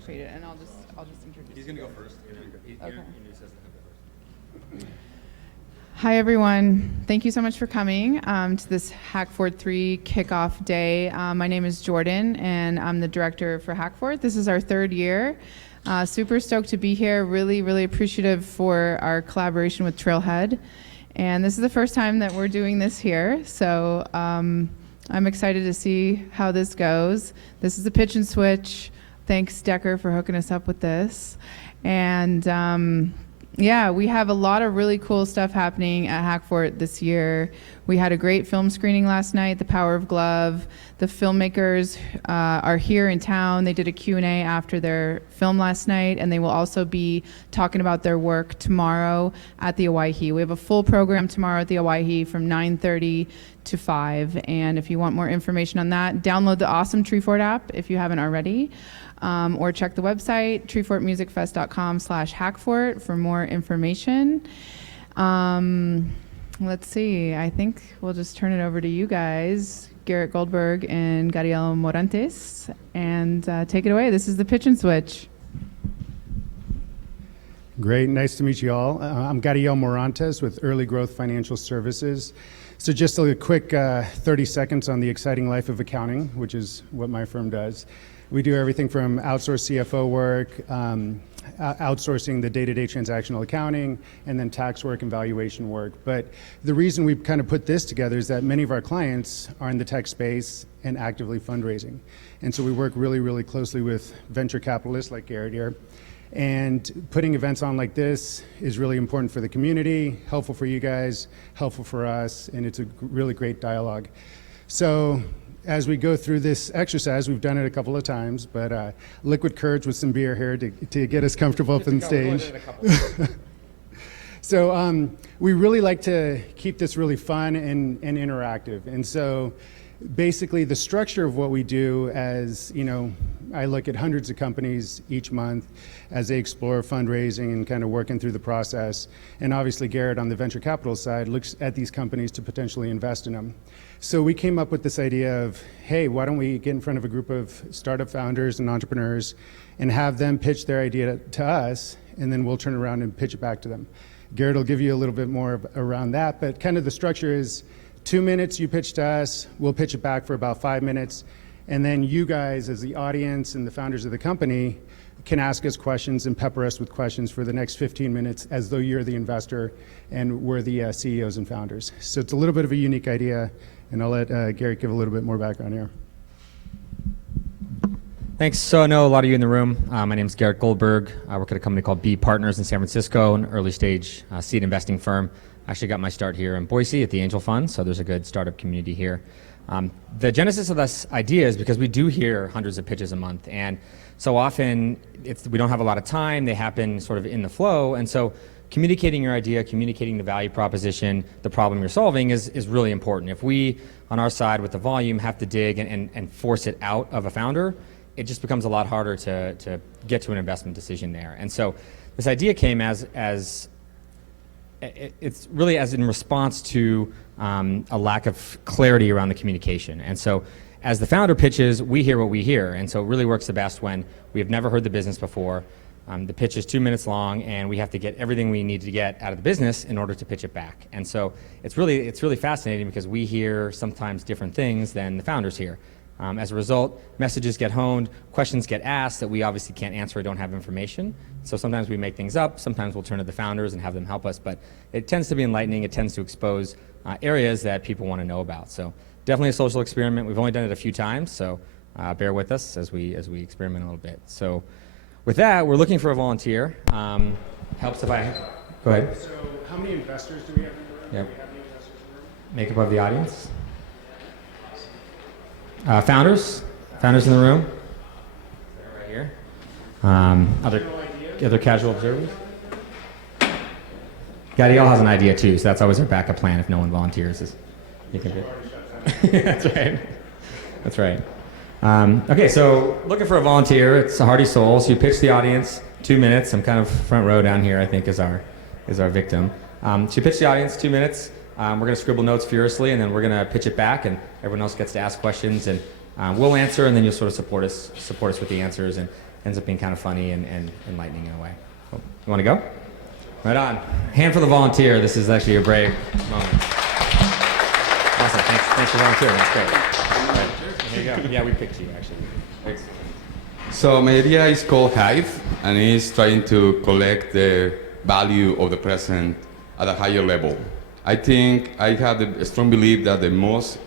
create it, and I'll just introduce. He's gonna go first. Okay. Hi everyone. Thank you so much for coming to this Hackford 3 kickoff day. My name is Jordan, and I'm the director for Hackford. This is our third year. Super stoked to be here. Really, really appreciative for our collaboration with Trailhead. And this is the first time that we're doing this here, so I'm excited to see how this goes. This is a pitch and switch. Thanks, Decker, for hooking us up with this. And yeah, we have a lot of really cool stuff happening at Hackford this year. We had a great film screening last night, The Power of Glove. The filmmakers are here in town. They did a Q&A after their film last night, and they will also be talking about their work tomorrow at the Owyhee. We have a full program tomorrow at the Owyhee from 9:30 to 5, and if you want more information on that, download the awesome Treefort app if you haven't already. Or check the website, treefortmusicfest.com/Hackfort for more information. Let's see, I think we'll just turn it over to you guys, Garrett Goldberg and Gadiel Morantes, and take it away. This is the pitch and switch. Great, nice to meet you all. I'm Gadiel Morantes with Early Growth Financial Services. So just a quick 30 seconds on the exciting life of accounting, which is what my firm does. We do everything from outsourced CFO work, outsourcing the day-to-day transactional accounting, and then tax work and valuation work. But the reason we kind of put this together is that many of our clients are in the tech space and actively fundraising. And so we work really, really closely with venture capitalists like Garrett here. And putting events on like this is really important for the community, helpful for you guys, helpful for us, and it's a really great dialogue. So as we go through this exercise, we've done it a couple of times, but liquid courage with some beer here to get us comfortable up on stage. So we really like to keep this really fun and interactive. And so basically the structure of what we do, as you know, I look at hundreds of companies each month as they explore fundraising and kind of working through the process. And obviously Garrett on the venture capital side looks at these companies to potentially invest in them. So we came up with this idea of, hey, why don't we get in front of a group of startup founders and entrepreneurs and have them pitch their idea to us, and then we'll turn around and pitch it back to them. Garrett will give you a little bit more around that, but kind of the structure is 2 minutes you pitch to us, we'll pitch it back for about 5 minutes, and then you guys as the audience and the founders of the company can ask us questions and pepper us with questions for the next 15 minutes as though you're the investor and we're the CEOs and founders. So it's a little bit of a unique idea, and I'll let Garrett give a little bit more background here. Thanks. So I know a lot of you in the room. My name is Garrett Goldberg. I work at a company called B Partners in San Francisco, an early stage seed investing firm. I actually got my start here in Boise at the Angel Fund, so there's a good startup community here. The genesis of this idea is because we do hear hundreds of pitches a month, and so often we don't have a lot of time. They happen sort of in the flow, and so communicating your idea, communicating the value proposition, the problem you're solving is really important. If we, on our side with the volume, have to dig and force it out of a founder, it just becomes a lot harder to get to an investment decision there. And so this idea came it's really as in response to a lack of clarity around the communication. And so as the founder pitches, we hear what we hear. And so it really works the best when we have never heard the business before. The pitch is 2 minutes long, and we have to get everything we need to get out of the business in order to pitch it back. And so it's really fascinating because we hear sometimes different things than the founders hear. As a result, messages get honed, questions get asked that we obviously can't answer or don't have information. So sometimes we make things up, sometimes we'll turn to the founders and have them help us, but it tends to be enlightening, it tends to expose areas that people want to know about. So definitely a social experiment. We've only done it a few times, so bear with us as we experiment a little bit. So with that, we're looking for a volunteer. Helps if I, go ahead. So how many investors do we have in the room? Yep. Do we have any investors in the room? Makeup of the audience. Founders in the room. They're right here. Other casual observers. Gadiel has an idea too, so that's always our backup plan if no one volunteers. That's right. That's right. Okay, so looking for a volunteer. It's a hearty soul. So you pitch the audience, 2 minutes. I'm kind of front row down here, I think, is our victim. So you pitch the audience, 2 minutes. We're going to scribble notes furiously, and then we're going to pitch it back, and everyone else gets to ask questions, and we'll answer, and then you'll sort of support us with the answers. And ends up being kind of funny and enlightening in a way. Cool. You want to go? Right on. Hand for the volunteer. This is actually a brave moment. Awesome. Thanks for volunteering. That's great. Right. Here you go. Yeah, we picked you, actually. Thanks. So my idea is called Hive, and it's trying to collect the value of the present at a higher level. I think I have a strong belief that the most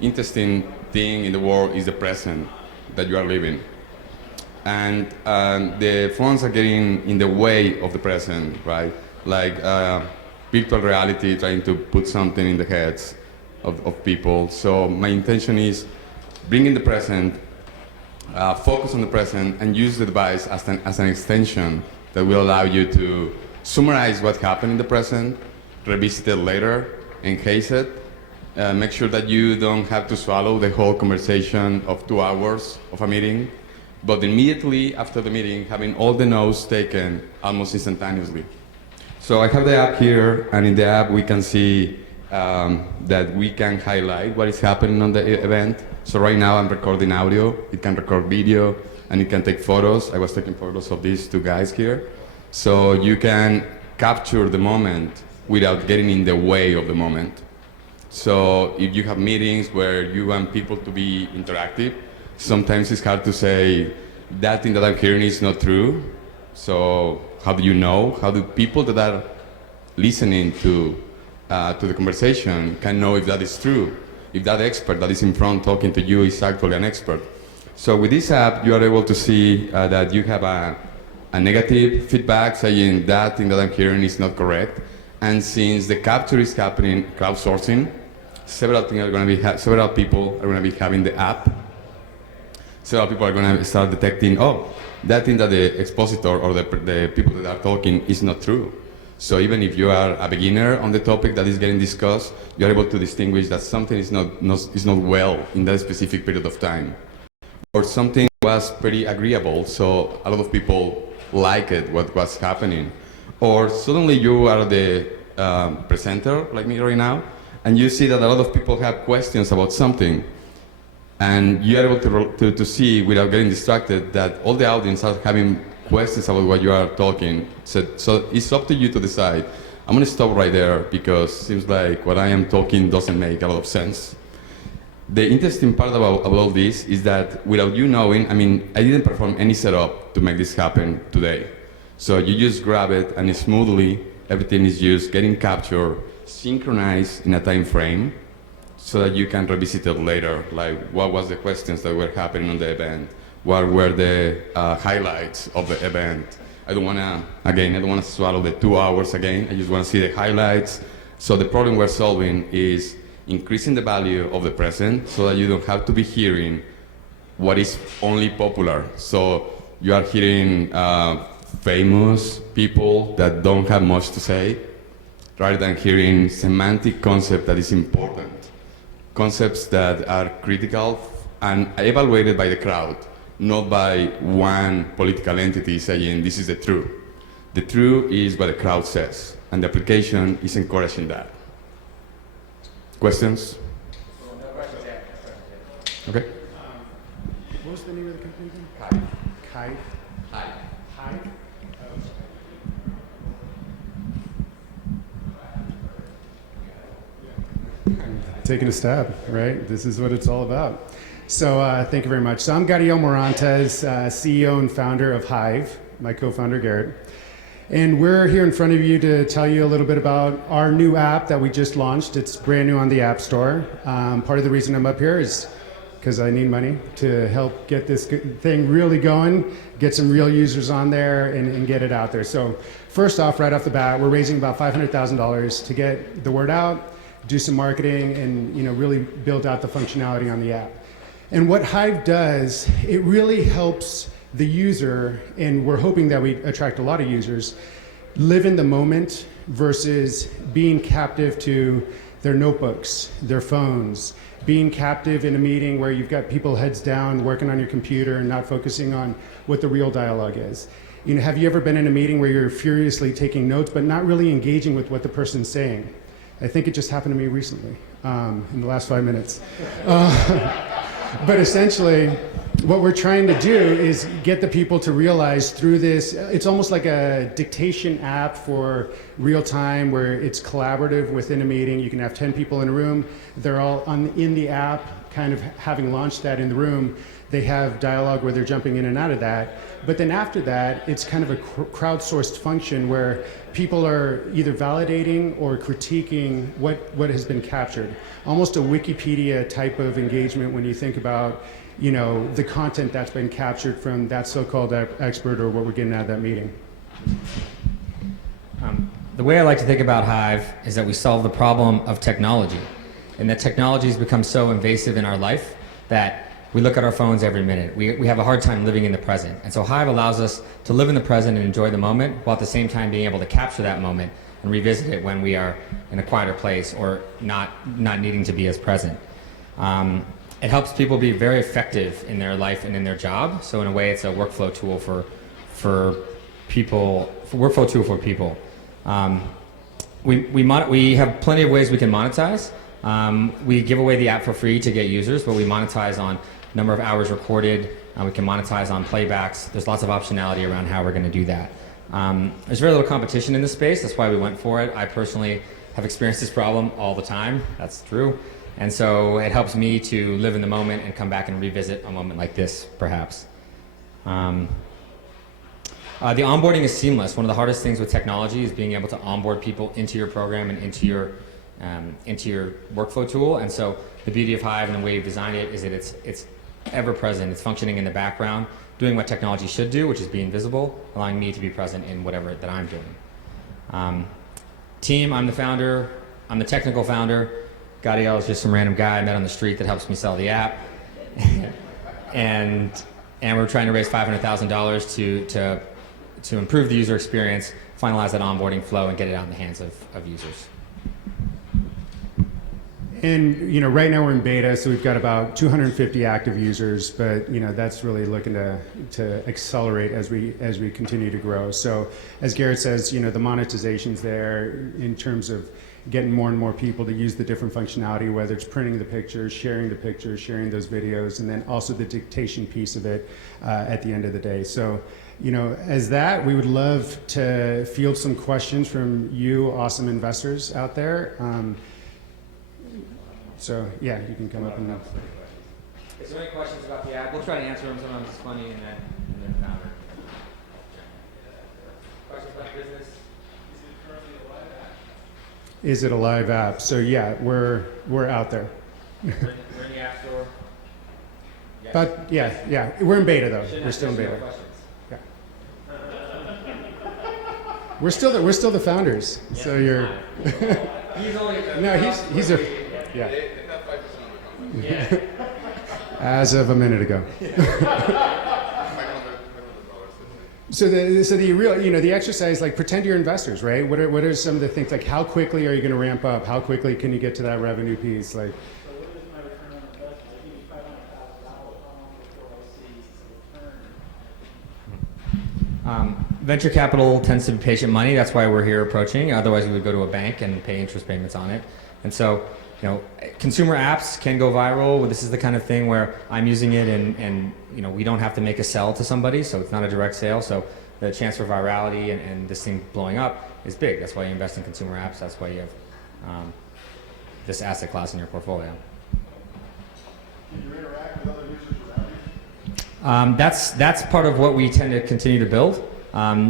interesting thing in the world is the present that you are living. And the phones are getting in the way of the present, right? Like virtual reality, trying to put something in the heads of people. So my intention is bring in the present, focus on the present, and use the device as an extension that will allow you to summarize what happened in the present, revisit it later, enhance it, make sure that you don't have to swallow the whole conversation of 2 hours of a meeting, but immediately after the meeting, having all the notes taken almost instantaneously. So I have the app here, and in the app we can see that we can highlight what is happening on the event. So right now I'm recording audio, it can record video, and it can take photos. I was taking photos of these 2 guys here. So you can capture the moment without getting in the way of the moment. So if you have meetings where you want people to be interactive, sometimes it's hard to say, that thing that I'm hearing is not true. So how do you know? How do people that are listening to the conversation can know if that is true? If that expert that is in front talking to you is actually an expert. So with this app, you are able to see that you have a negative feedback saying that thing that I'm hearing is not correct. And since the capture is happening crowdsourcing, several people are going to be having the app. Several people are going to start detecting, oh, that thing that the expositor or the people that are talking is not true. So even if you are a beginner on the topic that is getting discussed, you're able to distinguish that something is not well in that specific period of time. Or something was pretty agreeable, so a lot of people like it, what was happening. Or suddenly you are the presenter, like me right now, and you see that a lot of people have questions about something. And you are able to see, without getting distracted, that all the audience are having questions about what you are talking. So it's up to you to decide. I'm going to stop right there because it seems like what I am talking doesn't make a lot of sense. The interesting part about all this is that without you knowing, I didn't perform any setup to make this happen today. So you just grab it and smoothly everything is just getting captured, synchronized in a time frame, so that you can revisit it later, like what was the questions that were happening on the event, what were the highlights of the event. I don't want to swallow the 2 hours again, I just want to see the highlights. So the problem we're solving is increasing the value of the present so that you don't have to be hearing what is only popular. So you are hearing famous people that don't have much to say, rather than hearing semantic concept that is important. Concepts that are critical and evaluated by the crowd, not by one political entity saying this is the truth. The truth is what the crowd says, and the application is encouraging that. Questions? Okay. What was the name of the company again? Hive. Hive. Hive? Taking a stab, right? This is what it's all about. So thank you very much. So I'm Gadiel Morantes, CEO and founder of Hive, my co-founder Garrett. And we're here in front of you to tell you a little bit about our new app that we just launched. It's brand new on the App Store. Part of the reason I'm up here is because I need money to help get this thing really going, get some real users on there and get it out there. So first off, right off the bat, we're raising about $500,000 to get the word out, do some marketing, and really build out the functionality on the app. And what Hive does, it really helps the user, and we're hoping that we attract a lot of users, live in the moment versus being captive to their notebooks, their phones, being captive in a meeting where you've got people heads down working on your computer and not focusing on what the real dialogue is. Have you ever been in a meeting where you're furiously taking notes but not really engaging with what the person's saying? I think it just happened to me recently, in the last 5 minutes. But essentially, what we're trying to do is get the people to realize through this, it's almost like a dictation app for real time where it's collaborative within a meeting. You can have 10 people in a room. They're all in the app, kind of having launched that in the room. They have dialogue where they're jumping in and out of that. But then after that, it's kind of a crowdsourced function where people are either validating or critiquing what has been captured. Almost a Wikipedia type of engagement when you think about, you know, the content that's been captured from that so-called expert or what we're getting out of that meeting. The way I like to think about Hive is that we solve the problem of technology, and that technology has become so invasive in our life that we look at our phones every minute. We have a hard time living in the present. And so Hive allows us to live in the present and enjoy the moment, while at the same time being able to capture that moment and revisit it when we are in a quieter place or not needing to be as present. It helps people be very effective in their life and in their job. So in a way, it's a workflow tool for people. We have plenty of ways we can monetize. We give away the app for free to get users, but we monetize on number of hours recorded. We can monetize on playbacks. There's lots of optionality around how we're going to do that. There's very little competition in this space. That's why we went for it. I personally have experienced this problem all the time. That's true. And so it helps me to live in the moment and come back and revisit a moment like this, perhaps. The onboarding is seamless. One of the hardest things with technology is being able to onboard people into your program and into your workflow tool. And so the beauty of Hive and the way you've designed it is that it's ever present. It's functioning in the background, doing what technology should do, which is be invisible, allowing me to be present in whatever that I'm doing. Team, I'm the founder. I'm the technical founder. Gadiel is just some random guy I met on the street that helps me sell the app. and we're trying to raise $500,000 to improve the user experience, finalize that onboarding flow, and get it out in the hands of users. And you know, right now we're in beta, so we've got about 250 active users, but you know, that's really looking to accelerate as we continue to grow. So as Garrett says, you know, the monetization's there in terms of getting more and more people to use the different functionality, whether it's printing the pictures, sharing those videos, and then also the dictation piece of it at the end of the day. So, you know, as that, we would love to field some questions from you awesome investors out there. So yeah, you can come up and. Is there any questions about the app? We'll try to answer them. Sometimes it's funny and then founder. Questions about business? Is it a live app? So yeah, we're out there. We're in the app store. Yes. But yeah, we're in beta though. We're still in beta. Yeah. We're still the founders. Yes, so you're. He's only. No, he's a. Yeah. Yeah. As of a minute ago. So the real, you know, the exercise, like pretend you're investors, right? What are some of the things, like how quickly are you going to ramp up? How quickly can you get to that revenue piece? Like. So what is my return on investment? If you use $500,000, how long before I see the return? Venture capital tends to be patient money. That's why we're here approaching. Otherwise, we would go to a bank and pay interest payments on it. And so, you know, consumer apps can go viral. This is the kind of thing where I'm using it and you know, we don't have to make a sell to somebody, so it's not a direct sale. So the chance for virality and this thing blowing up is big. That's why you invest in consumer apps. That's why you have this asset class in your portfolio. Can you interact with other users around you? That's part of what we tend to continue to build.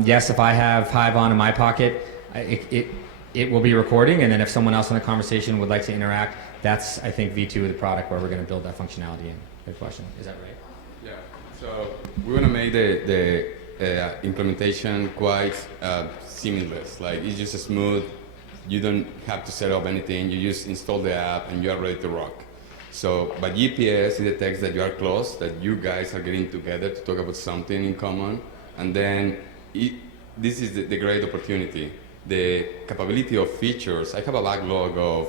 Yes, if I have Hive on in my pocket, it will be recording, and then if someone else in the conversation would like to interact, that's, I think, V2 of the product where we're going to build that functionality in. Good question. Is that right? Yeah. So we want to make the implementation quite seamless. Like, it's just smooth. You don't have to set up anything. You just install the app and you are ready to rock. So by GPS, it detects that you are close, that you guys are getting together to talk about something in common, and then this is the great opportunity. The capability of features, I have a backlog of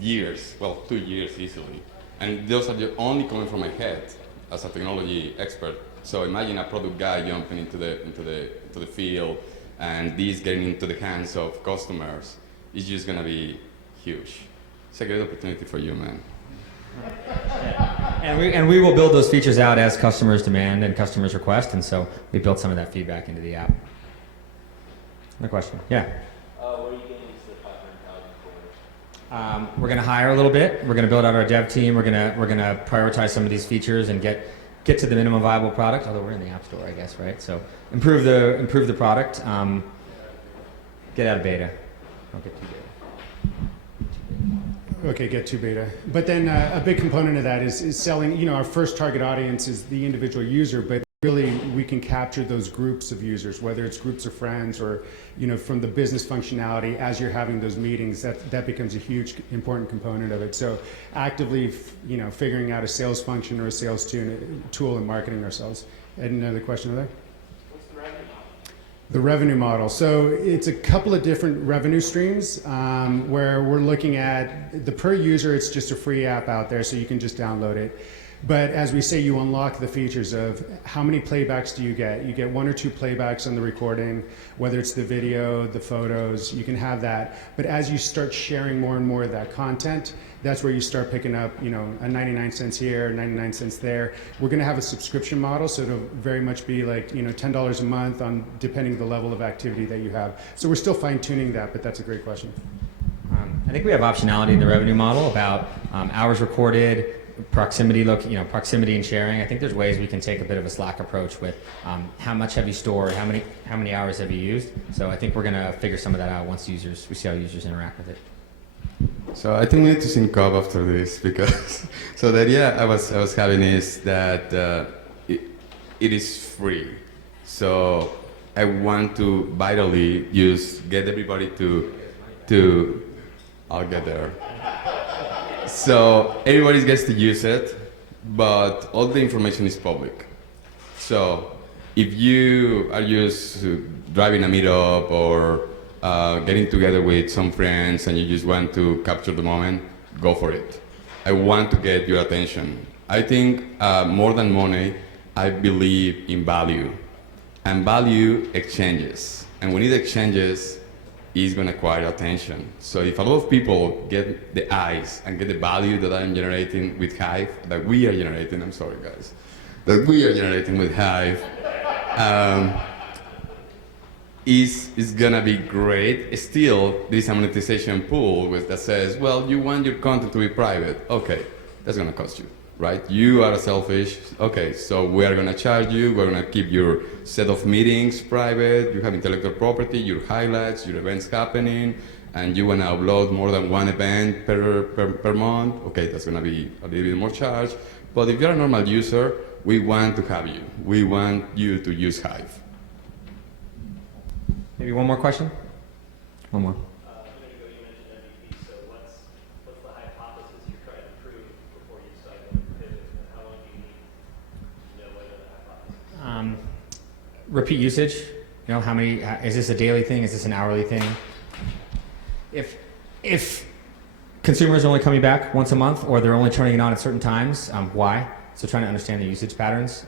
years, well, 2 years easily. And those are only coming from my head as a technology expert. So imagine a product guy jumping into the field and these getting into the hands of customers. It's just gonna be huge. It's a great opportunity for you, man. And we will build those features out as customers demand and customers request, and so we built some of that feedback into the app. No question. Yeah. What are you getting to the 500,000 for? We're going to hire a little bit. We're going to build out our dev team. We're going to prioritize some of these features and get to the minimum viable product. Although we're in the app store, I guess, right? So improve the product. Get out of beta. Don't get too beta. Okay, get to beta. But then a big component of that is selling, our first target audience is the individual user, but really we can capture those groups of users, whether it's groups of friends or, from the business functionality as you're having those meetings, that becomes a huge important component of it. So actively, figuring out a sales function or a sales tool and marketing ourselves. Ed, another question there? The revenue model. So it's a couple of different revenue streams where we're looking at the per user, it's just a free app out there, so you can just download it. But as we say, you unlock the features of how many playbacks do you get? You get 1 or 2 playbacks on the recording, whether it's the video, the photos, you can have that. But as you start sharing more and more of that content, that's where you start picking up, a 99 cents here, 99 cents there. We're going to have a subscription model, so it'll very much be like, $10 a month on depending the level of activity that you have. So we're still fine tuning that, but that's a great question. I think we have optionality in the revenue model about hours recorded, proximity and sharing. I think there's ways we can take a bit of a Slack approach with how much have you stored, how many hours have you used. So I think we're going to figure some of that out once we see how users interact with it. So I think we need to sync up after this because so the idea I was having is that it is free. So I want to vitally get everybody to I'll get there. So everybody gets to use it, but all the information is public. So if you are just driving a meetup or getting together with some friends and you just want to capture the moment, go for it. I want to get your attention. I think more than money, I believe in value. And value exchanges. And when it exchanges, it's going to acquire attention. So if a lot of people get the eyes and get the value that I'm generating with Hive, that we are generating, I'm sorry guys, that we are generating with Hive, is gonna be great. Still, there's a monetization pool that says, well, you want your content to be private. Okay, that's gonna cost you, right? You are selfish. Okay, so we are gonna charge you. We're gonna keep your set of meetings private. You have intellectual property, your highlights, your events happening, and you wanna upload more than one event per month. Okay, that's gonna be a little bit more charge. But if you're a normal user, we want to have you. We want you to use Hive. Maybe one more question? One more. A minute ago you mentioned MVP, so what's the hypothesis you're trying to prove before you decide to pivot? And how long do you need to know whether the hypothesis? Repeat usage. How many? Is this a daily thing? Is this an hourly thing? If consumers are only coming back once a month, or they're only turning it on at certain times, why? So trying to understand the usage patterns.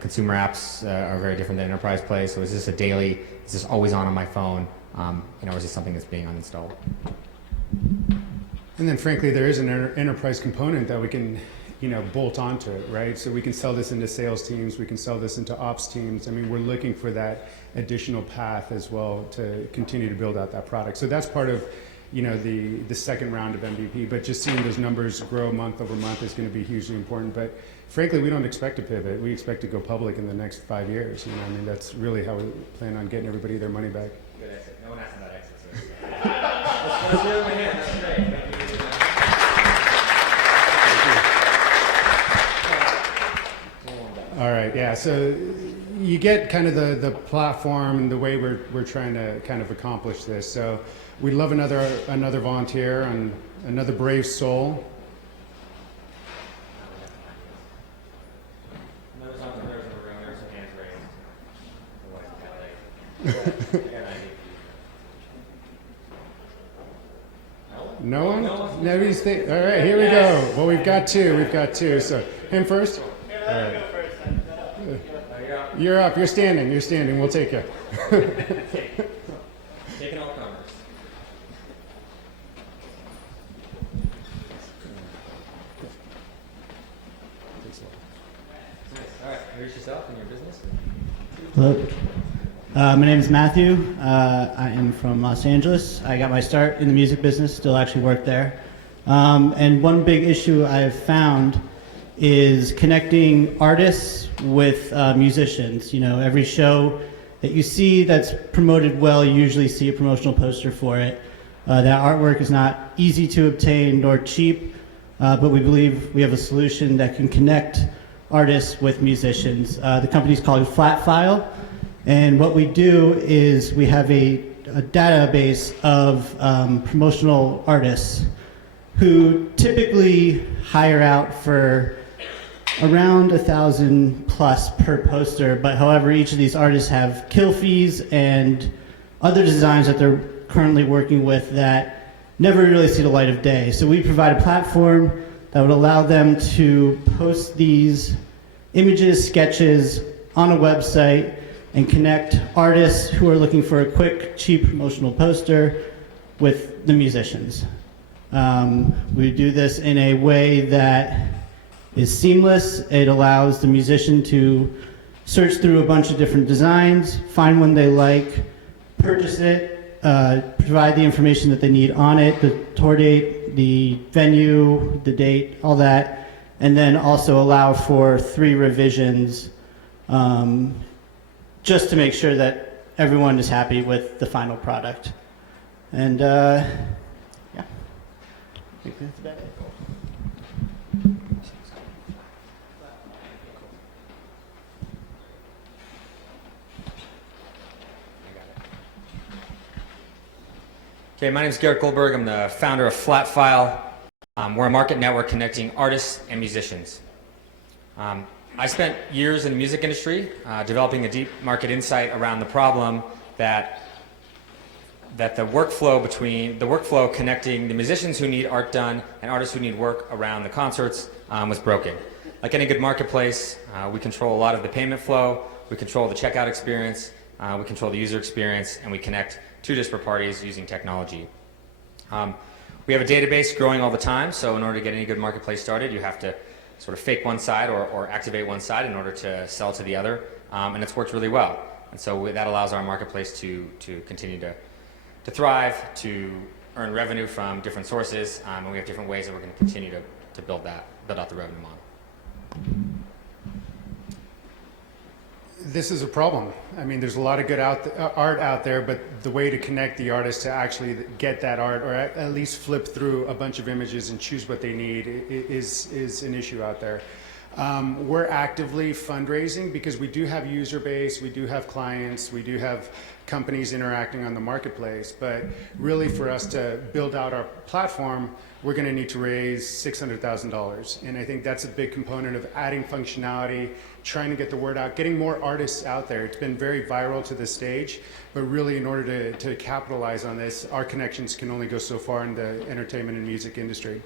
Consumer apps are very different than enterprise play. So is this a daily? Is this always on my phone? Or is this something that's being uninstalled? And then frankly, there is an enterprise component that we can, bolt onto it, right? So we can sell this into sales teams, we can sell this into ops teams. I mean, we're looking for that additional path as well to continue to build out that product. So that's part of, the second round of MVP, but just seeing those numbers grow month over month is going to be hugely important. But frankly, we don't expect to pivot. We expect to go public in the next 5 years. That's really how we plan on getting everybody their money back. Good exit. No one asked about exit. So. Let's give him a hand. That's great. Thank you. All right, yeah. So you get kind of the platform and the way we're trying to kind of accomplish this. So we'd love another volunteer and another brave soul. There's entrepreneurs in the room. There's some hands raised. No one? Nobody's all right, here we go. Well, we've got two. So him first? Yeah, let me go first. You're up. You're standing. We'll take you. Taking all comers. Hello. My name is Matthew. I am from Los Angeles. I got my start in the music business, still actually work there. And one big issue I've found is connecting artists with musicians. You know, every show that you see that's promoted well, you usually see a promotional poster for it. That artwork is not easy to obtain nor cheap, but we believe we have a solution that can connect artists with musicians. The company's called Flatfile, and what we do is we have a database of promotional artists who typically hire out for around 1,000 plus per poster, but however, each of these artists have kill fees and other designs that they're currently working with that never really see the light of day. So we provide a platform that would allow them to post these images, sketches on a website and connect artists who are looking for a quick, cheap promotional poster with the musicians. We do this in a way that is seamless. It allows the musician to search through a bunch of different designs, find one they like, purchase it, provide the information that they need on it, the tour date, the venue, the date, all that, and then also allow for 3 revisions just to make sure that everyone is happy with the final product. And yeah, I think that's about it. Okay, my name is Garrett Goldberg. I'm the founder of Flatfile. We're a market network connecting artists and musicians. I spent years in the music industry developing a deep market insight around the problem that the workflow connecting the musicians who need art done and artists who need work around the concerts was broken. Like any good marketplace, we control a lot of the payment flow, we control the checkout experience, we control the user experience, and we connect 2 disparate parties using technology. We have a database growing all the time, so in order to get any good marketplace started, you have to sort of fake one side or activate one side in order to sell to the other, and it's worked really well. And so that allows our marketplace to continue to thrive, to earn revenue from different sources, and we have different ways that we're going to continue to build out the revenue model. This is a problem. I mean, there's a lot of good art out there, but the way to connect the artist to actually get that art, or at least flip through a bunch of images and choose what they need, is an issue out there. We're actively fundraising because we do have user base, we do have clients, we do have companies interacting on the marketplace, but really for us to build out our platform, we're going to need to raise $600,000. And I think that's a big component of adding functionality, trying to get the word out, getting more artists out there. It's been very viral to this stage, but really in order to capitalize on this, our connections can only go so far in the entertainment and music industry.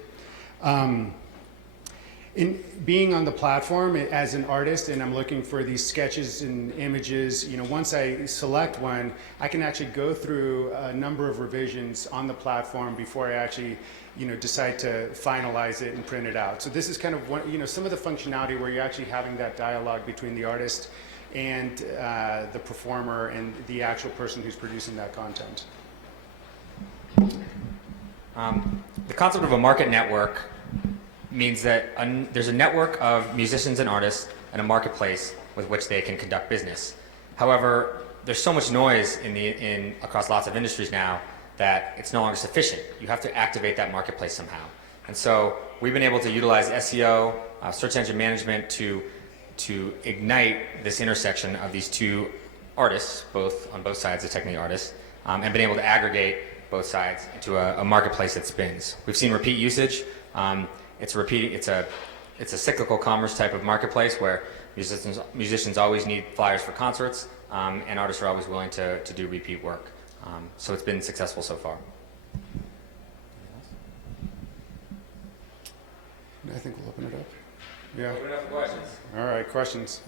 In being on the platform as an artist, and I'm looking for these sketches and images, you know, once I select one, I can actually go through a number of revisions on the platform before I actually, you know, decide to finalize it and print it out. So this is kind of one, you know, some of the functionality where you're actually having that dialogue between the artist and the performer and the actual person who's producing that content. The concept of a market network means that there's a network of musicians and artists and a marketplace with which they can conduct business. However, there's so much noise across lots of industries now that it's no longer sufficient. You have to activate that marketplace somehow. And so we've been able to utilize SEO, search engine management to ignite this intersection of these 2 artists, on both sides, the technically artists, and been able to aggregate both sides into a marketplace that spins. We've seen repeat usage. It's a cyclical commerce type of marketplace where musicians always need flyers for concerts, and artists are always willing to do repeat work. So it's been successful so far. I think we'll open it up. Yeah. Open it up for questions. All right, questions.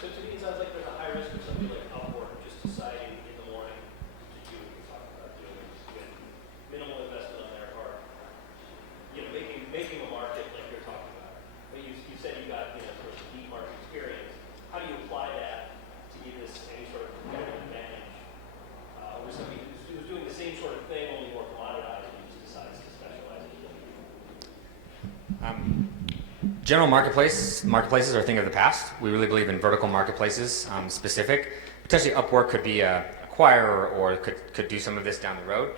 So to me, it sounds like there's a high risk of something like Upwork just deciding in the morning to do what we talked about doing, with minimal investment on their part. You know, making a market like you're talking about. But you said you got General marketplaces are a thing of the past. We really believe in vertical marketplaces, specific. Potentially Upwork could be a acquirer or could do some of this down the road.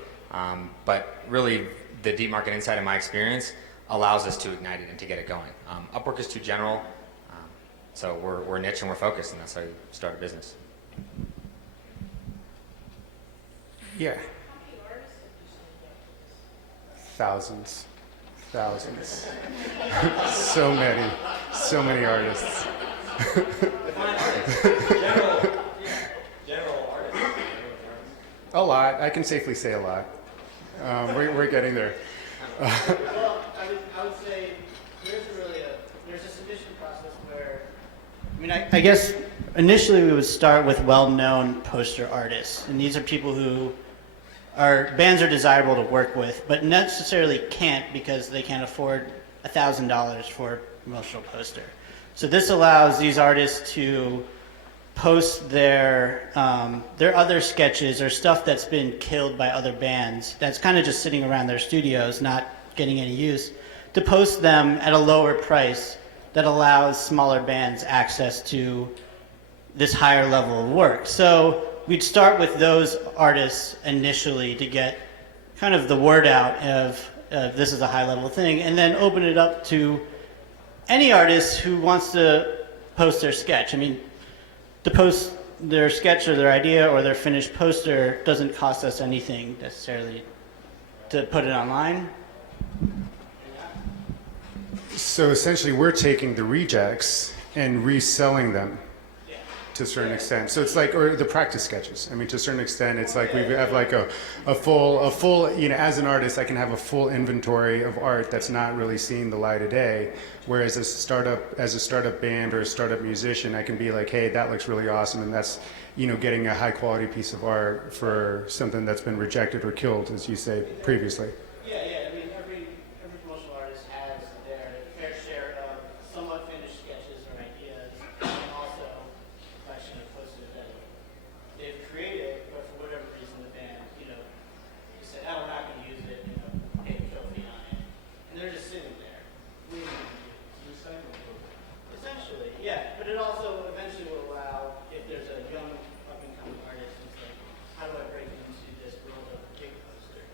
But really, the deep market insight, in my experience, allows us to ignite it and to get it going. Upwork is too general, so we're niche and we're focused, and that's how you start a business. Yeah. Thousands. So many artists. General artists. A lot. I can safely say a lot. We're getting there. Well, I would say there's a submission process where, I guess initially we would start with well-known poster artists, and these are people who bands are desirable to work with, but necessarily can't because they can't afford $1,000 for a promotional poster. So this allows these artists to post their other sketches or stuff that's been killed by other bands that's kind of just sitting around their studios, not getting any use, to post them at a lower price that allows smaller bands access to this higher level of work. So we'd start with those artists initially to get kind of the word out of this is a high level thing, and then open it up to any artist who wants to post their sketch. To post their sketch or their idea or their finished poster doesn't cost us anything necessarily to put it online. So essentially, we're taking the rejects and reselling them to a certain extent. So it's like, or the practice sketches. To a certain extent, it's like we have like a full, as an artist, I can have a full inventory of art that's not really seeing the light of day. Whereas as a startup band or a startup musician, I can be like, hey, that looks really awesome, and that's, getting a high quality piece of art for something that's been rejected or killed, as you say previously. Yeah. Every promotional artist has their fair share of somewhat finished sketches or ideas, and also a collection of posters that they've created, but for whatever reason the band, you said, oh, we're not going to use it, pay a trophy on it, and they're just sitting there waiting to use it. Essentially, yeah. But it also eventually will allow, if there's a young up-and-coming artist who's like, how do I break into this world of big posters?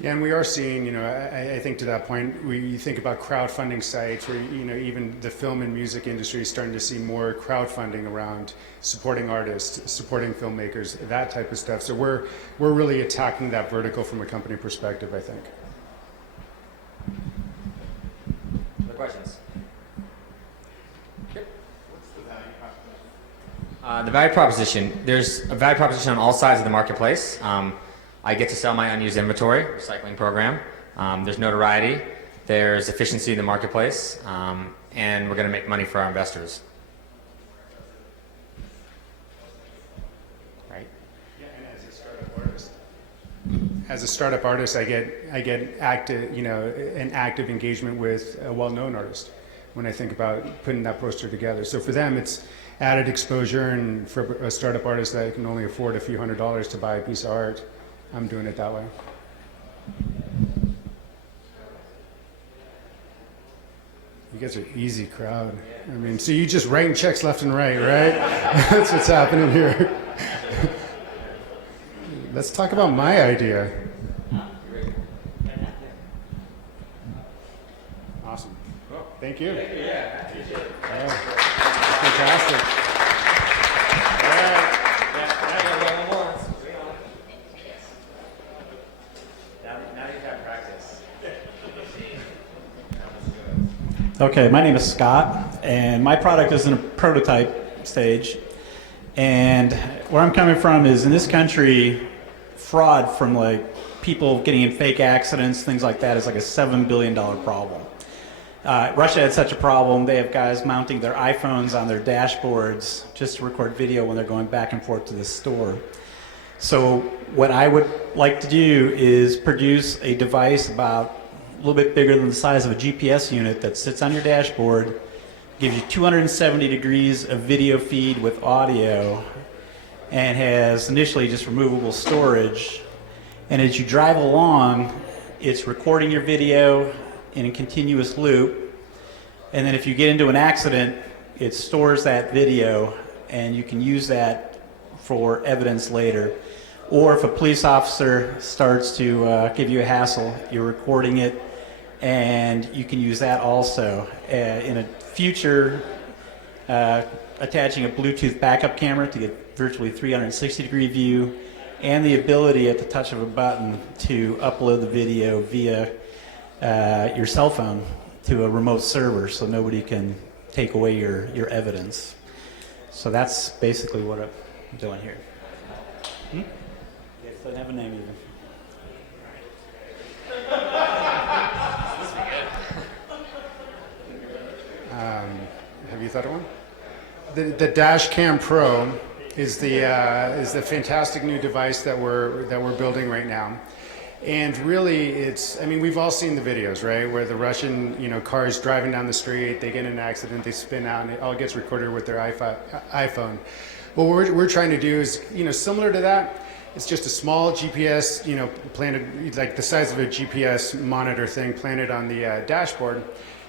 Yeah, and we are seeing, I think to that point, you think about crowdfunding sites where, even the film and music industry is starting to see more crowdfunding around supporting artists, supporting filmmakers, that type of stuff. So we're really attacking that vertical from a company perspective, I think. Other questions? What's the value proposition? The value proposition, there's a value proposition on all sides of the marketplace. I get to sell my unused inventory, recycling program. There's notoriety, there's efficiency in the marketplace, and we're going to make money for our investors. Right? Yeah, and as a startup artist, I get active, an active engagement with a well-known artist when I think about putting that poster together. So for them, it's added exposure, and for a startup artist that can only afford a few $100s to buy a piece of art, I'm doing it that way. You guys are easy crowd. So you just writing checks left and right? That's what's happening here. Let's talk about my idea. Awesome. Thank you. Yeah. Fantastic. Okay, my name is Scott, and my product is in a prototype stage. And where I'm coming from is, in this country, fraud from people getting in fake accidents, things like that, is like a $7 billion problem. Russia had such a problem, they have guys mounting their iPhones on their dashboards just to record video when they're going back and forth to the store. So what I would like to do is produce a device about a little bit bigger than the size of a GPS unit that sits on your dashboard, gives you 270 degrees of video feed with audio, and has initially just removable storage. And as you drive along, it's recording your video, in a continuous loop. And then if you get into an accident, it stores that video and you can use that for evidence later. Or if a police officer starts to give you a hassle, you're recording it and you can use that also. In a future, attaching a Bluetooth backup camera to get virtually 360-degree view, and the ability at the touch of a button to upload the video via your cell phone to a remote server so nobody can take away your evidence. So that's basically what I'm doing here. It doesn't have a name even. Have you thought of one? The Dash Cam Pro is the fantastic new device that we're building right now. And really, it's, I mean, we've all seen the videos, right? Where the Russian, cars driving down the street, they get in an accident, they spin out, and it all gets recorded with their iPhone. What we're trying to do is, similar to that, it's just a small GPS, planted, like the size of a GPS monitor thing planted on the dashboard.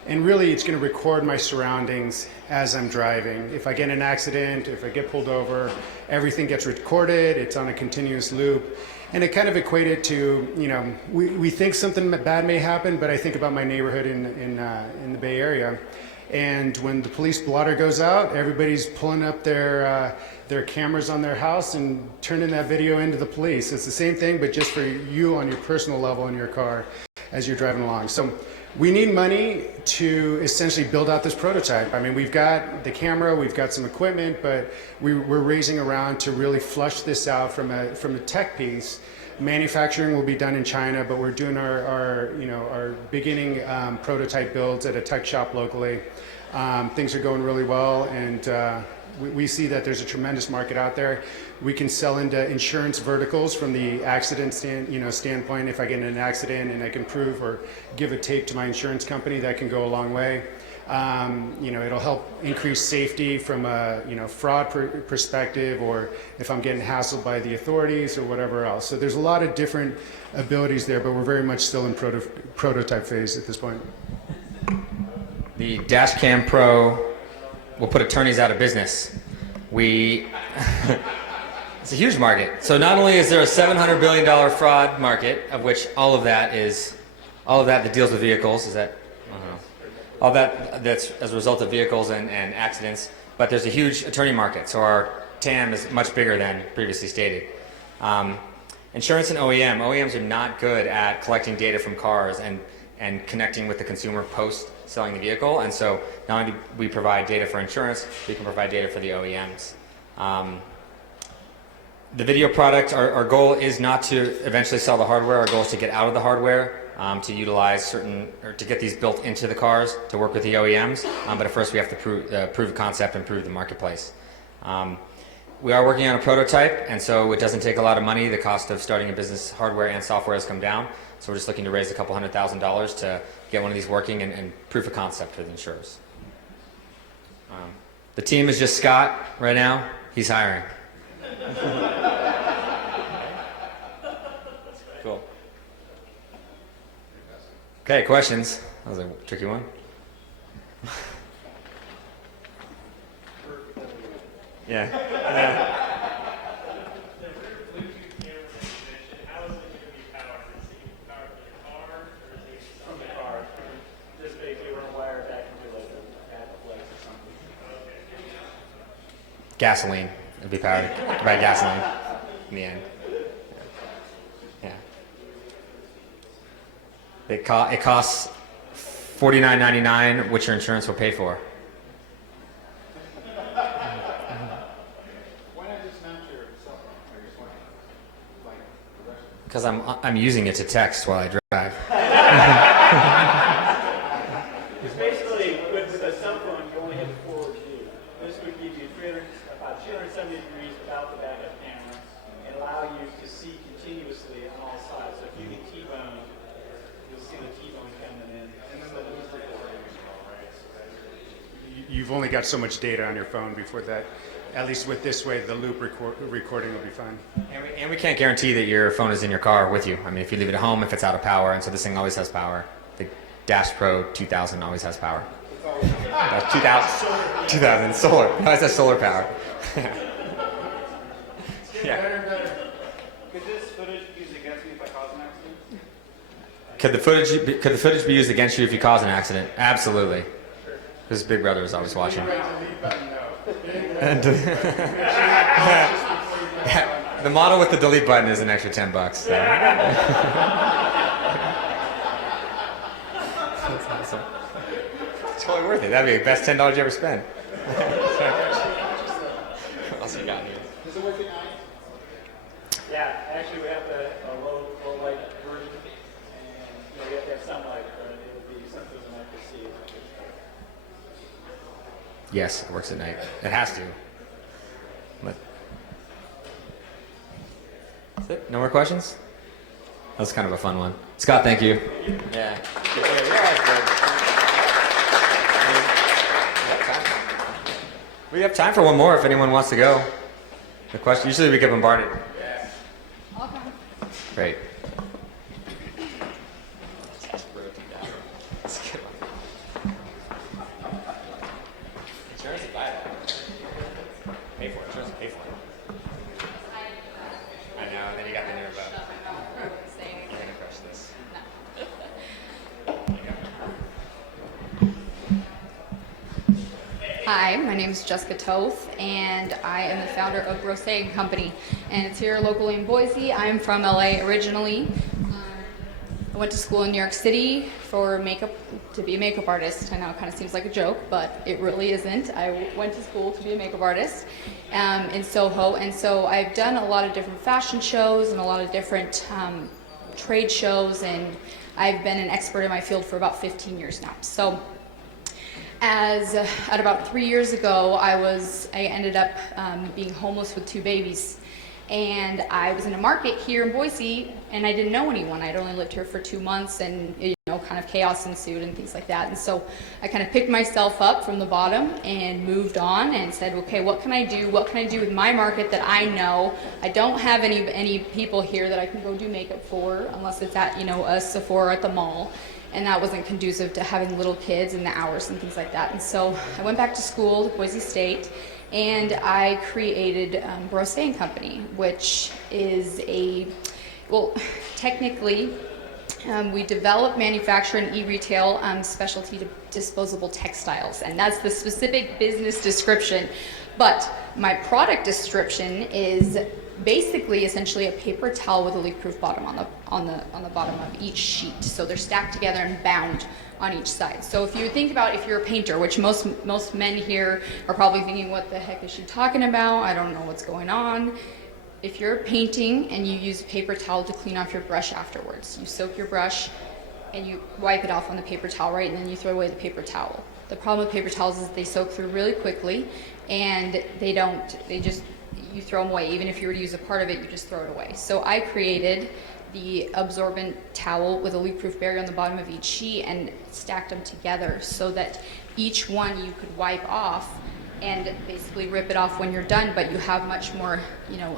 And really, it's going to record my surroundings as I'm driving. If I get in an accident, if I get pulled over, everything gets recorded. It's on a continuous loop. And it kind of equated to, we think something bad may happen, but I think about my neighborhood in the Bay Area. And when the police blotter goes out, everybody's pulling up their cameras on their house and turning that video into the police. It's the same thing, but just for you on your personal level in your car as you're driving along. So we need money to essentially build out this prototype. I mean, we've got the camera, we've got some equipment, but we're raising around to really flush this out from a tech piece. Manufacturing will be done in China, but we're doing our beginning prototype builds at a tech shop locally. Things are going really well, and we see that there's a tremendous market out there. We can sell into insurance verticals from the accident standpoint. If I get in an accident and I can prove or give a tape to my insurance company, that can go a long way. It'll help increase safety from a fraud perspective, or if I'm getting hassled by the authorities or whatever else. So there's a lot of different abilities there, but we're very much still in prototype phase at this point. The Dashcam Pro will put attorneys out of business. It's a huge market. So not only is there a $700 billion fraud market, of which all of that that deals with vehicles, is that, I don't know, all that's as a result of vehicles and accidents, but there's a huge attorney market. So our TAM is much bigger than previously stated. Insurance and OEMs are not good at collecting data from cars and connecting with the consumer post selling the vehicle. And so not only do we provide data for insurance, we can provide data for the OEMs. The video product, our goal is not to eventually sell the hardware. Our goal is to get out of the hardware, to utilize to get these built into the cars, to work with the OEMs. But at first we have to prove a concept and prove the marketplace. We are working on a prototype, and so it doesn't take a lot of money. The cost of starting a business, hardware and software, has come down. So we're just looking to raise a couple $100,000 to get one of these working and proof of concept for the insurers. The team is just Scott right now. He's hiring. Cool. Okay, questions? That was a tricky one. Yeah. Gasoline. It'd be powered by gasoline in the end. Yeah. It costs $49.99, which your insurance will pay for. Why not just mount your cell phone or your smartphone? Like the rest of Because I'm using it to text while I drive. Because basically, with a cell phone, you only have a forward view. This would give you about 270 degrees without the backup camera and allow you to see continuously on all sides. So if you get T-bone, you'll see the T-bone coming in. And then the loop recording as well, right? You've only got so much data on your phone before that. At least with this way, the loop recording will be fine. And we can't guarantee that your phone is in your car with you. I mean, if you leave it at home, if it's out of power, and so this thing always has power. The Dash Pro 2000 always has power. 2000 solar. No, it says solar power. Yeah. Could this footage be used against me if I cause an accident? Could the footage be used against you if you cause an accident? Absolutely. Because Big Brother is always watching. And the model with the delete button is an extra $10. So. That's awesome. It's totally worth it. That'd be the best $10 you ever spent. What else you got here? Yeah, actually we have a low light version, and we have to have some light, but it will be sensitive enough to see. Yes, it works at night. It has to. But that's it. No more questions? That was kind of a fun one. Scott, thank you. Yeah. We have time for one more if anyone wants to go. The question, usually we get bombarded. Great. Insurance, buy that. Pay for it. Insurance, pay for it. I know, and then you got the nerve up. You're gonna crush this. Hi, my name is Jessica Toth, and I am the founder of Brose & Company, and it's here locally in Boise. I'm from LA originally. I went to school in New York City for makeup, to be a makeup artist. I know it kind of seems like a joke, but it really isn't. I went to school to be a makeup artist in Soho, and so I've done a lot of different fashion shows and a lot of different trade shows, and I've been an expert in my field for about 15 years now. So at about 3 years ago, I ended up being homeless with 2 babies. And I was in a market here in Boise, and I didn't know anyone. I'd only lived here for 2 months, and kind of chaos ensued and things like that. And so I kind of picked myself up from the bottom and moved on and said, okay, what can I do? What can I do with my market that I know? I don't have any people here that I can go do makeup for, unless it's at a Sephora at the mall. And that wasn't conducive to having little kids and the hours and things like that. And so I went back to school to Boise State, and I created Brose & Company, which is technically, we develop, manufacture, and e-retail specialty disposable textiles. And that's the specific business description. But my product description is basically essentially a paper towel with a leak-proof bottom on the bottom of each sheet. So they're stacked together and bound on each side. So if you think about, if you're a painter, which most men here are probably thinking, what the heck is she talking about? I don't know what's going on. If you're painting and you use a paper towel to clean off your brush afterwards, you soak your brush and you wipe it off on the paper towel, right? And then you throw away the paper towel. The problem with paper towels is they soak through really quickly, and you throw them away. Even if you were to use a part of it, you just throw it away. So I created the absorbent towel with a leak-proof barrier on the bottom of each sheet and stacked them together so that each one you could wipe off and basically rip it off when you're done, but you have much more,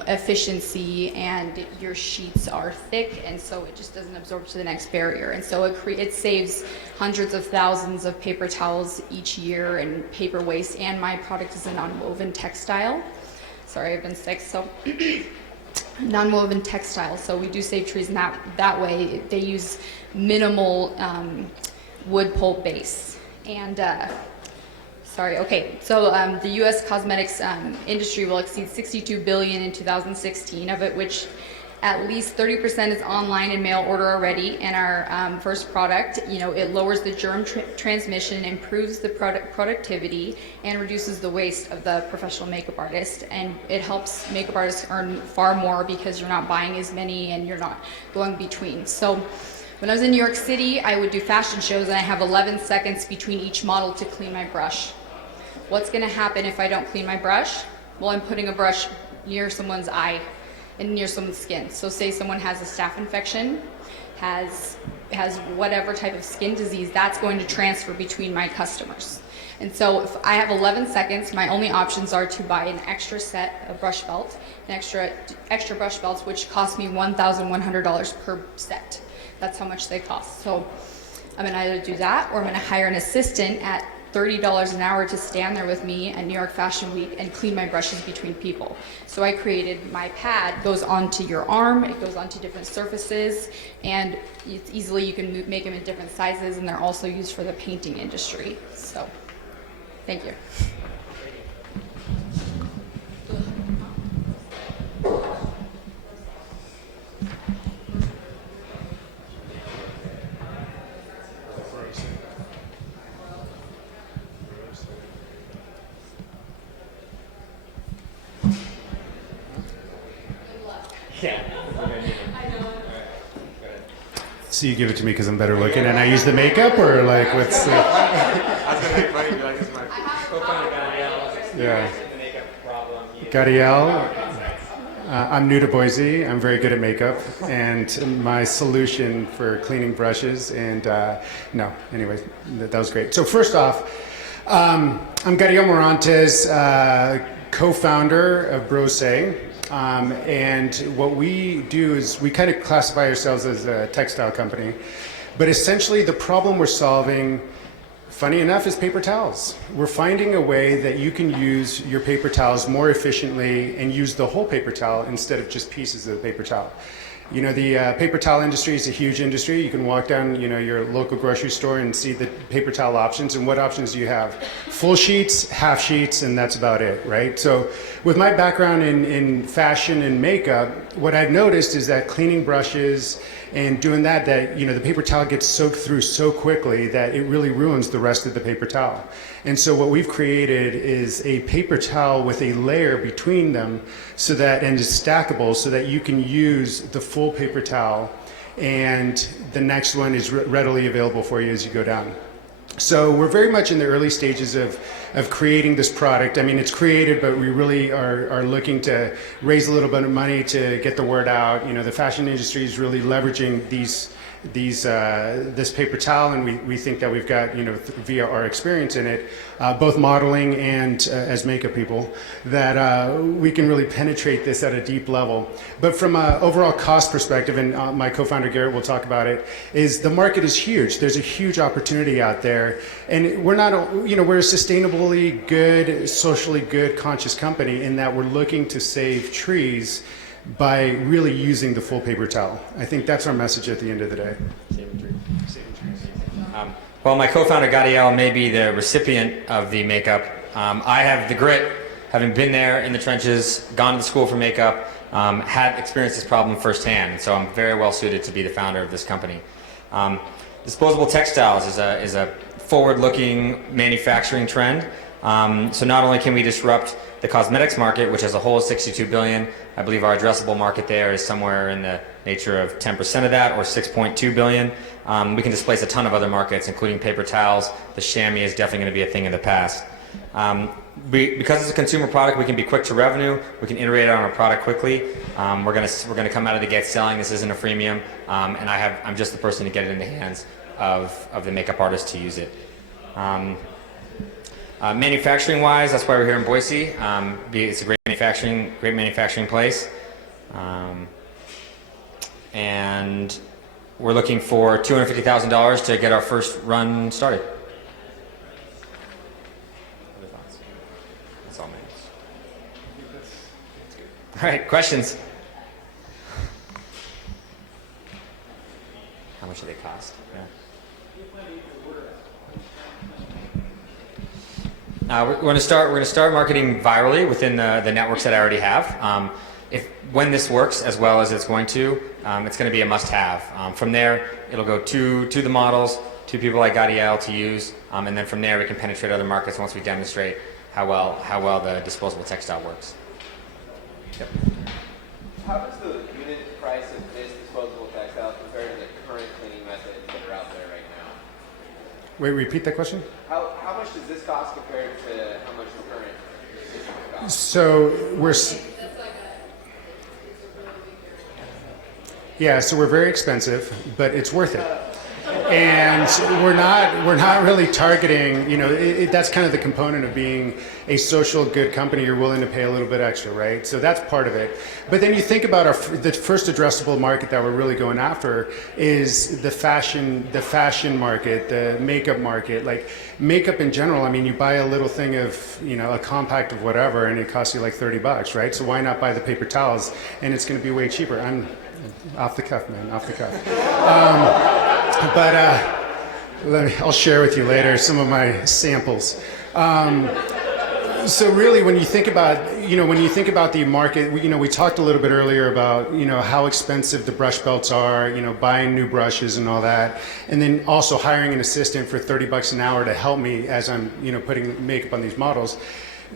efficiency, and your sheets are thick, and so it just doesn't absorb to the next barrier. And so it saves hundreds of thousands of paper towels each year and paper waste, and my product is a non-woven textile. Sorry, I've been sick, so non-woven textile. So we do save trees in that way. They use minimal wood pulp base. And the U.S. cosmetics industry will exceed $62 billion in 2016, of it which at least 30% is online and mail order already. And our first product, it lowers the germ transmission, improves the productivity, and reduces the waste of the professional makeup artist. And it helps makeup artists earn far more because you're not buying as many and you're not going between. So when I was in New York City, I would do fashion shows, and I have 11 seconds between each model to clean my brush. What's going to happen if I don't clean my brush? Well, I'm putting a brush near someone's eye and near someone's skin. So say someone has a staph infection, has whatever type of skin disease, that's going to transfer between my customers. And so if I have 11 seconds, my only options are to buy an extra set of brush belt, an extra brush belts, which cost me $1,100 per set. That's how much they cost. So I'm going to either do that or I'm going to hire an assistant at $30 an hour to stand there with me at New York Fashion Week and clean my brushes between people. So I created my pad, goes onto your arm, it goes onto different surfaces, and it's easily you can make them in different sizes, and they're also used for the painting industry. So, thank you. So you give it to me because I'm better looking and I use the makeup, or like what's the... I was gonna make funny, be like, this is my co-founder Gadiel's experience in the makeup problem. Gadiel, I'm new to Boise. I'm very good at makeup, and my solution for cleaning brushes and no, anyway, that was great. So first off, I'm Gadiel Morantes, co-founder of Boise. And what we do is we kind of classify ourselves as a textile company, but essentially the problem we're solving, funny enough, is paper towels. We're finding a way that you can use your paper towels more efficiently and use the whole paper towel instead of just pieces of the paper towel. You know, the paper towel industry is a huge industry. You can walk down, you know, your local grocery store and see the paper towel options. And what options do you have? Full sheets, half sheets, and that's about it, right? So with my background in fashion and makeup, what I've noticed is that cleaning brushes and doing that, you know, the paper towel gets soaked through so quickly that it really ruins the rest of the paper towel. And so what we've created is a paper towel with a layer between them so that, and it's stackable so that you can use the full paper towel and the next one is readily available for you as you go down. So we're very much in the early stages of creating this product. I mean, it's created, but we really are looking to raise a little bit of money to get the word out. You know, the fashion industry is really leveraging this paper towel, and we think that we've got, you know, via our experience in it, both modeling and as makeup people, that we can really penetrate this at a deep level. But from an overall cost perspective, and my co-founder Garrett will talk about it, is the market is huge. There's a huge opportunity out there, and we're not, you know, we're a sustainably good, socially good, conscious company in that we're looking to save trees by really using the full paper towel. I think that's our message at the end of the day. Saving trees. Well, my co-founder Gadiel may be the recipient of the makeup. I have the grit, having been there in the trenches, gone to school for makeup, had experienced this problem firsthand, so I'm very well suited to be the founder of this company. Disposable textiles is a forward-looking manufacturing trend. So not only can we disrupt the cosmetics market, which as a whole is $62 billion, I believe our addressable market there is somewhere in the nature of 10% of that, or $6.2 billion. We can displace a ton of other markets, including paper towels. The chamois is definitely going to be a thing of the past. Because it's a consumer product, we can be quick to revenue. We can iterate on our product quickly. We're going to come out of the gate selling. This isn't a freemium, and I'm just the person to get it in the hands of the makeup artist to use it. Manufacturing-wise, that's why we're here in Boise. It's a great manufacturing place, and we're looking for $250,000 to get our first run started. That's all my notes. All right, questions? How much do they cost? Yeah. We're going to start marketing virally within the networks that I already have. When this works as well as it's going to be a must-have. From there, it'll go to the models, to people like Gadiel to use, and then from there we can penetrate other markets once we demonstrate how well the disposable textile works. Yep. How does the unit price of this disposable textile compare to the current cleaning methods that are out there right now? Wait, repeat that question? How much does this cost compared to how much the current system costs? So we're very expensive, but it's worth it. And we're not really targeting, that's kind of the component of being a social good company. You're willing to pay a little bit extra, right? So that's part of it. But then you think about the first addressable market that we're really going after is the fashion market, the makeup market. Like makeup in general, I mean, you buy a little thing of, a compact of whatever, and it costs you like $30, right? So why not buy the paper towels? And it's going to be way cheaper. I'm off the cuff, man, off the cuff. But I'll share with you later some of my samples. So really, when you think about the market, we talked a little bit earlier about, how expensive the brush belts are, buying new brushes and all that, and then also hiring an assistant for $30 an hour to help me as I'm, putting makeup on these models.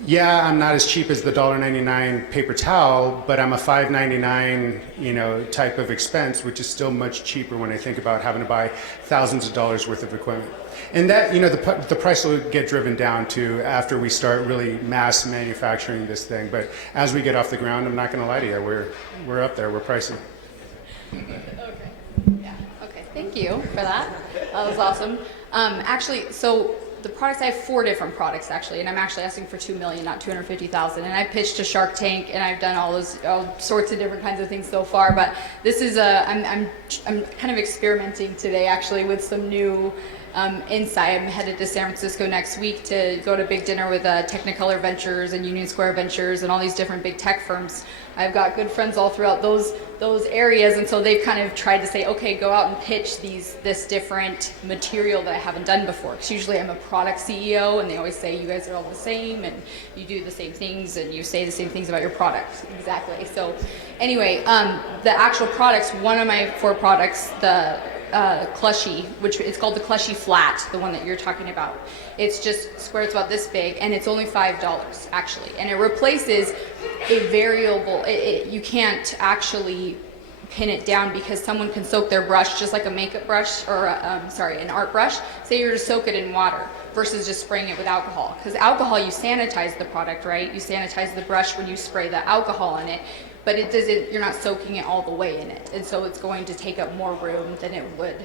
Yeah, I'm not as cheap as the $1.99 paper towel, but I'm a $5.99, type of expense, which is still much cheaper when I think about having to buy thousands of dollars worth of equipment. And that, the price will get driven down to after we start really mass manufacturing this thing. But as we get off the ground, I'm not going to lie to you, we're up there, we're pricey. Okay. Yeah. Okay. Thank you for that. That was awesome. Actually, so the products, I have 4 different products actually, and I'm actually asking for $2 million, not $250,000. And I pitched to Shark Tank, and I've done all sorts of different kinds of things so far. But this is I'm kind of experimenting today actually with some new insight. I'm headed to San Francisco next week to go to big dinner with Technicolor Ventures and Union Square Ventures and all these different big tech firms. I've got good friends all throughout those areas, and so they've kind of tried to say, okay, go out and pitch this different material that I haven't done before. Because usually I'm a product CEO, and they always say you guys are all the same, and you do the same things, and you say the same things about your products. Exactly. So anyway, the actual products, one of my 4 products, the Clushy, which it's called the Clushy Flat, the one that you're talking about. It's just square, it's about this big, and it's only $5 actually, and it replaces a variable. You can't actually pin it down because someone can soak their brush just like a makeup brush or an art brush. Say you're to soak it in water versus just spraying it with alcohol, because alcohol, you sanitize the product, right? You sanitize the brush when you spray the alcohol in it. But it doesn't, you're not soaking it all the way in it. And so it's going to take up more room than it would,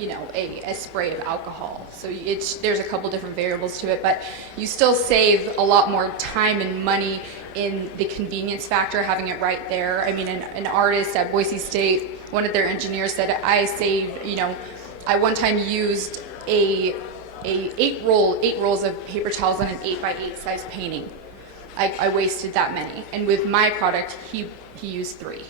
a spray of alcohol. So there's a couple different variables to it, but you still save a lot more time and money in the convenience factor, having it right there. I mean, an artist at Boise State, one of their engineers said, I saved, I one time used 8 rolls of paper towels on an 8x8 size painting. I wasted that many. And with my product, he used 3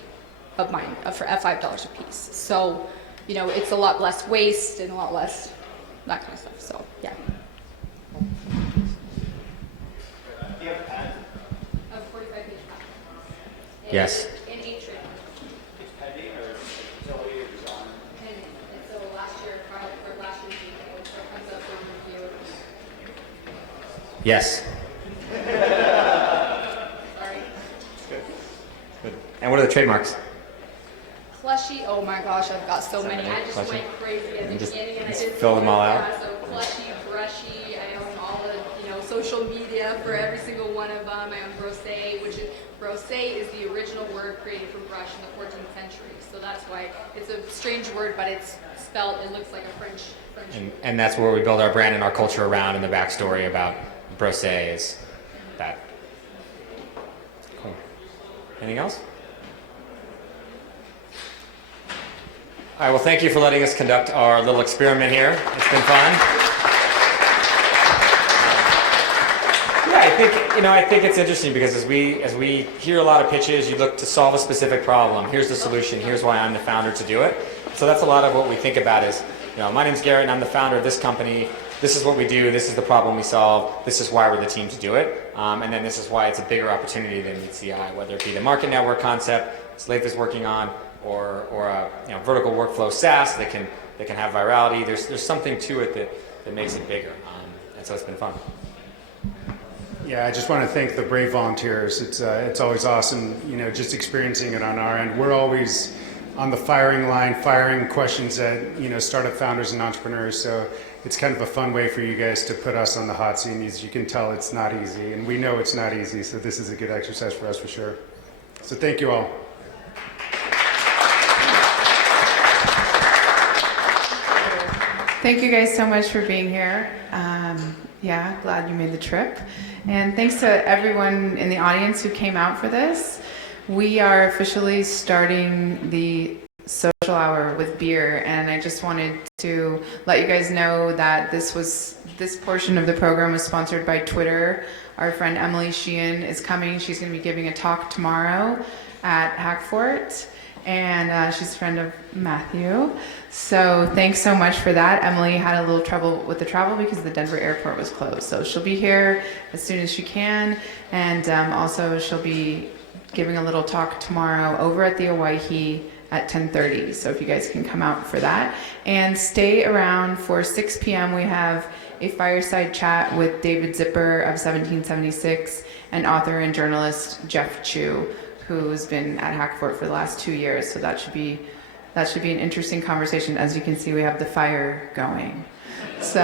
of mine for at $5 a piece. So, it's a lot less waste and a lot less that kind of stuff. So, yeah. Do you have a patent? A 45-page patent. Yes. And 8 trademarks. It's pending or utility or design? Pending. And so last year's demo, so it comes up for review. Yes. Sorry. Good. And what are the trademarks? Plushy, oh my gosh, I've got so many. I just Plushy. went crazy at the beginning, and I did fill them all out. Yeah, so plushy, brushy, I own all the social media for every single one of them. I own brose, brose is the original word created for brush in the 14th century. So that's why it's a strange word, but it's spelled, it looks like a French And that's where we build our brand and our culture around, and the backstory about brose is that. Cool. Anything else? All right, well, thank you for letting us conduct our little experiment here. It's been fun. Yeah, I think it's interesting because as we hear a lot of pitches, you look to solve a specific problem. Here's the solution. Here's why I'm the founder to do it. So that's a lot of what we think about is, my name's Garrett and I'm the founder of this company. This is what we do. This is the problem we solve. This is why we're the team to do it. And then this is why it's a bigger opportunity than meets the eye, whether it be the market network concept Slave is working on, or a vertical workflow SaaS that can have virality. There's something to it that makes it bigger, and so it's been fun. Yeah, I just want to thank the brave volunteers. It's always awesome, just experiencing it on our end. We're always on the firing line, firing questions at startup founders and entrepreneurs. So it's kind of a fun way for you guys to put us on the hot seat. As you can tell, it's not easy, and we know it's not easy. So this is a good exercise for us for sure. So thank you all. Thank you guys so much for being here. Yeah, glad you made the trip. And thanks to everyone in the audience who came out for this. We are officially starting the social hour with beer, and I just wanted to let you guys know that this portion of the program was sponsored by Twitter. Our friend Emily Sheehan is coming. She's going to be giving a talk tomorrow at Hackfort, and she's a friend of Matthew. So thanks so much for that. Emily had a little trouble with the travel because the Denver airport was closed. So she'll be here as soon as she can, and also she'll be giving a little talk tomorrow over at the Owyhee at 10:30. So if you guys can come out for that. And stay around for 6 p.m. We have a fireside chat with David Zipper of 1776 and author and journalist Jeff Chu, who's been at Hackfort for the last 2 years. So that should be an interesting conversation. As you can see, we have the fire going. So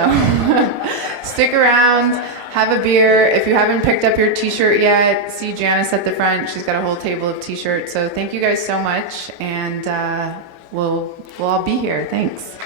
stick around, have a beer. If you haven't picked up your t-shirt yet, see Janice at the front. She's got a whole table of t-shirts. So thank you guys so much, and we'll all be here. Thanks.